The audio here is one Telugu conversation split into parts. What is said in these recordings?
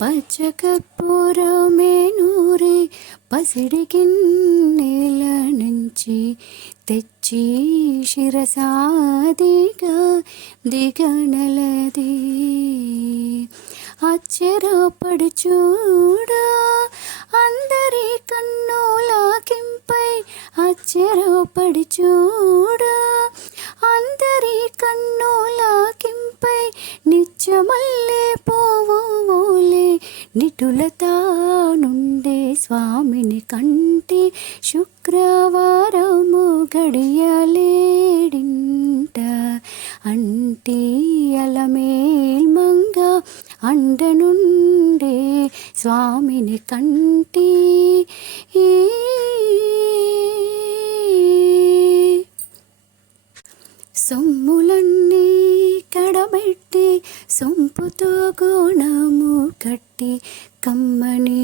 పచ్చకర్పూరమే నూరి పసిడి గిన్నెల నుంచి తెచ్చి శిరసాదిగా దిగనలది. ఆశ్చర్యపడి చూడా అందరి కన్నులాకింపై ఆశ్చర్యపడి చూడా అందరి కన్నులాకింపై నిత్యమల్లే నిటులతా నుండే స్వామిని కంటి శుక్రవారము గడియలేడింట. అంటే అలమేల్మంగ అండ నుండే స్వామిని కంటి సొమ్ములన్నీ కడబెట్టి సొంపుతో గోణము కట్టి కమ్మని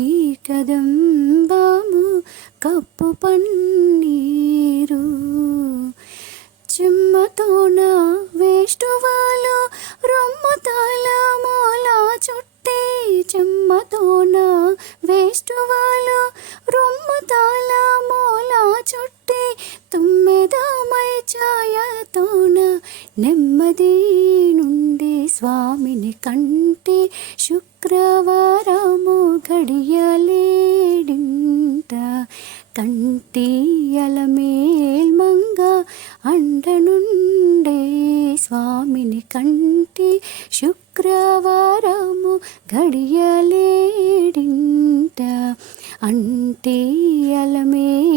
కదంబాము కప్పు పన్నీరు. చిమ్మతోన వేష్టువాలో రొమ్ము తాళమూల చుట్టి చిమ్మతోన వేష్టువాలో రొమ్ము తాళమూల చుట్టి తుమ్మెదమై ఛాయతోన నెమ్మది స్వామిని కంటి శుక్రవారము గడియలేడింట కంటి అలమేల్ మంగ అండ స్వామిని కంటి శుక్రవారము గడియలేడింట అంటి అలమేల్